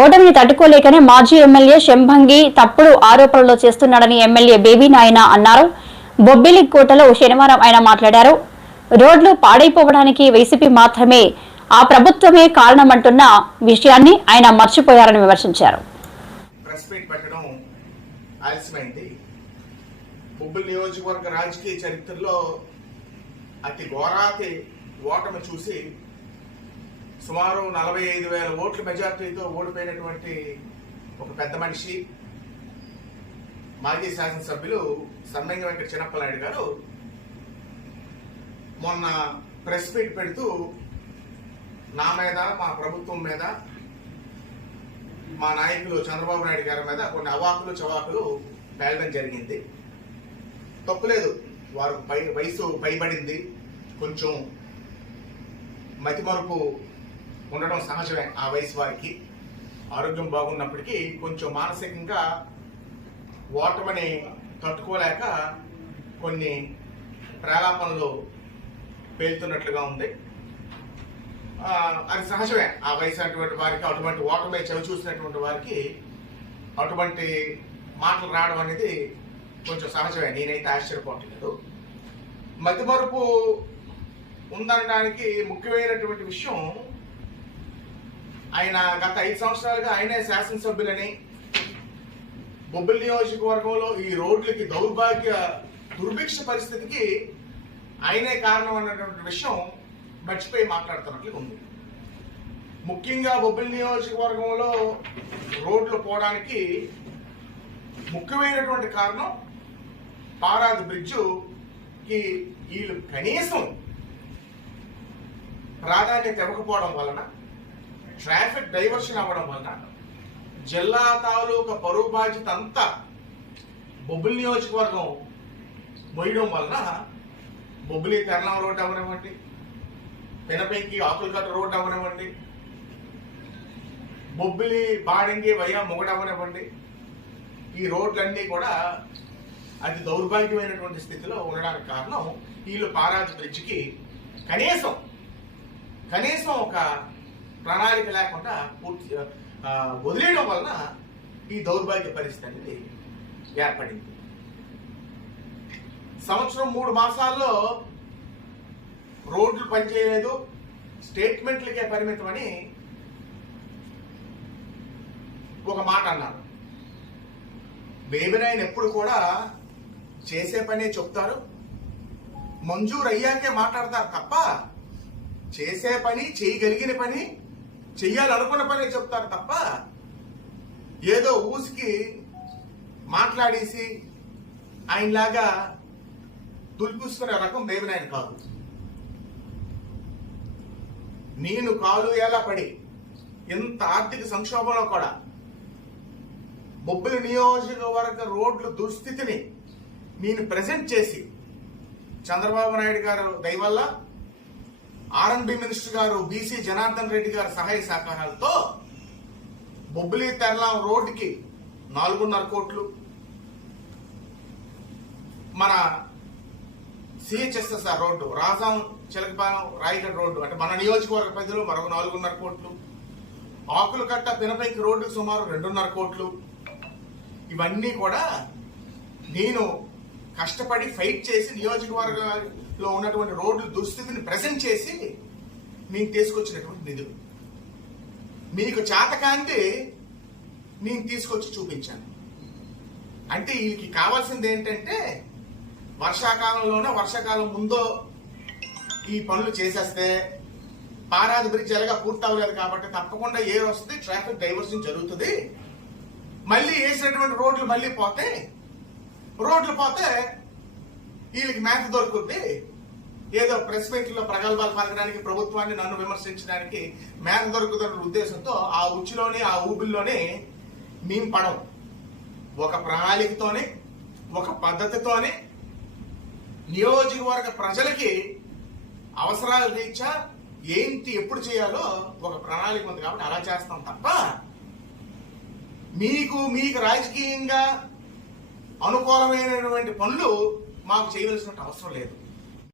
ఓటమిని తట్టుకోలేకనే మాజీ ఎమ్మెల్యే శంభంగి తప్పుడు ఆరోపణలు చేస్తున్నాడని ఎమ్మెల్యే బేబీ నాయన అన్నారు. బొబ్బిలి కోటలో శనివారం ఆయన మాట్లాడారు. రోడ్లు పాడైపోవడానికి వైసీపీ మాత్రమే ఆ ప్రభుత్వమే కారణమంటున్న విషయాన్ని ఆయన మర్చిపోయారని విమర్శించారు. బొబ్బిలి నియోజకవర్గ రాజకీయ చరిత్రలో అతి ఘోరాతి ఓటమి చూసి సుమారు నలభై ఐదు వేల ఓట్ల మెజార్టీతో ఓడిపోయినటువంటి ఒక పెద్ద మనిషి మాజీ శాసనసభ్యులు సమ్మెంగ వెంకట చిన్నప్పనాయుడు గారు మొన్న ప్రెస్ మీట్ పెడుతూ నా మీద మా ప్రభుత్వం మీద మా నాయకులు చంద్రబాబు నాయుడు గారి మీద కొన్ని అవాకులు చవాకులు పేలడం జరిగింది. తప్పులేదు వారు పై వయసు పైబడింది. కొంచెం మతిమరుపు ఉండడం సహజమే ఆ వయసు వారికి. ఆరోగ్యం బాగున్నప్పటికీ కొంచెం మానసికంగా ఓటమని తట్టుకోలేక కొన్ని ప్రేలాపనలు పేలుతున్నట్లుగా ఉంది. అది సహజమే. ఆ వయసు అటువంటి వారికి అటువంటి ఓటమి చవి చూసినటువంటి వారికి అటువంటి మాటలు రావడం అనేది కొంచెం సహజమే. నేనైతే ఆశ్చర్యపోవట్లేదు. మతిమరుపు ఉందనడానికి ముఖ్యమైనటువంటి విషయం ఆయన గత ఐదు సంవత్సరాలుగా ఆయనే శాసనసభ్యులని. బొబ్బిలి నియోజకవర్గంలో ఈ రోడ్లకి దౌర్భాగ్య దుర్భిక్ష పరిస్థితికి ఆయనే కారణం అన్నటువంటి విషయం మర్చిపోయి మాట్లాడుతున్నట్లు ఉంది. ముఖ్యంగా బొబ్బిలి నియోజకవర్గంలో రోడ్లు పోవడానికి ముఖ్యమైనటువంటి కారణం పారాది బ్రిడ్జుకి వీళ్ళు కనీసం ప్రాధాన్యత ఇవ్వకపోవడం వలన ట్రాఫిక్ డైవర్షన్ అవ్వడం వలన జిల్లా తాలూకా పరువు బాధ్యత అంతా బొబ్బిలి నియోజకవర్గం మొయ్యడం వలన బొబ్బిలి తెరణాల రోడ్డు అవనివ్వండి పెనపెంకి ఆకులకట్ట రోడ్డు అవనివ్వండి బొబ్బిలి బాడింగి వయ్యా మొగడవనివ్వండి ఈ రోడ్లన్నీ కూడా అతి దౌర్భాగ్యమైనటువంటి స్థితిలో ఉండడానికి కారణం వీళ్ళు పారాజు బ్రిడ్జికి కనీసం కనీసం ఒక ప్రణాళిక లేకుండా పూర్తి వదిలేయడం వలన ఈ దౌర్భాగ్య పరిస్థితి అనేది ఏర్పడింది. సంవత్సరం మూడు మాసాల్లో రోడ్లు పనిచేయలేదు స్టేట్మెంట్లకే పరిమితమని ఒక మాట అన్నారు. బేబినాయన్ ఎప్పుడు కూడా చేసే పనే చెప్తారు మంజూరు అయ్యాకే మాట్లాడతారు తప్ప చేసే పని చేయగలిగిన పని చెయ్యాలనుకున్న పని చెప్తారు తప్ప ఏదో ఊసికి మాట్లాడేసి ఆయనలాగా దులిపిస్తున్న రకం దేవినాయన కాదు. నేను కాలు ఎలా పడి ఇంత ఆర్థిక సంక్షోభంలో కూడా బొబ్బిలి నియోజకవర్గ రోడ్ల దుస్థితిని నేను ప్రజెంట్ చేసి చంద్రబాబు నాయుడు గారు దయవల్ల R N B minister garu B C Janardhan Reddy గారి సహాయ సహకారాలతో బొబ్బిలి తెరలాం రోడ్డుకి నాలుగున్నర కోట్లు మన C H S S R road Rajam Chilakapalem Rayagada road అంటే మన నియోజకవర్గ పరిధిలో మరొక నాలుగున్నర కోట్లు ఆకులు కట్ట పినపైకి రోడ్డుకు సుమారు రెండున్నర కోట్లు. ఇవన్నీ కూడా నేను కష్టపడి ఫైట్ చేసి నియోజకవర్గంలో ఉన్నటువంటి రోడ్లు దుస్థితిని ప్రజెంట్ చేసి మీకు తీసుకొచ్చినటువంటి నిధులు. మీకు చేతకాంతి నేను తీసుకొచ్చి చూపించాను. అంటే వీళ్ళకి కావాల్సింది ఏంటంటే వర్షాకాలంలోనే వర్షాకాలం ముందో ఈ పనులు చేసేస్తే పారాది బ్రిడ్జ్ ఎలాగా పూర్తి అవ్వలేదు కాబట్టి తప్పకుండా ఏ వస్తుంది ట్రాఫిక్ డైవర్షన్ జరుగుతుంది. మళ్ళీ వేసినటువంటి రోడ్లు మళ్ళీ పోతే రోడ్లు పోతే వీళ్ళకి మేత దొరుకుద్ది. ఏదో ప్రెస్ మీట్లో ప్రగల్భాలు పలకడానికి ప్రభుత్వాన్ని నన్ను విమర్శించడానికి మేత దొరుకుతున్న ఉద్దేశంతో ఆ ఉచ్చులోని ఆ ఊబిల్లోనే మేము పడం ఒక ప్రణాళికతోనే ఒక పద్ధతితోనే నియోజకవర్గ ప్రజలకి అవసరాలు రీత్యా ఏంటి ఎప్పుడు చేయాలో ఒక ప్రణాళిక ఉంది కాబట్టి అలా చేస్తాం తప్ప మీకు మీకు రాజకీయంగా అనుకూలమైనటువంటి పనులు మాకు చేయవలసిన అవసరం లేదు.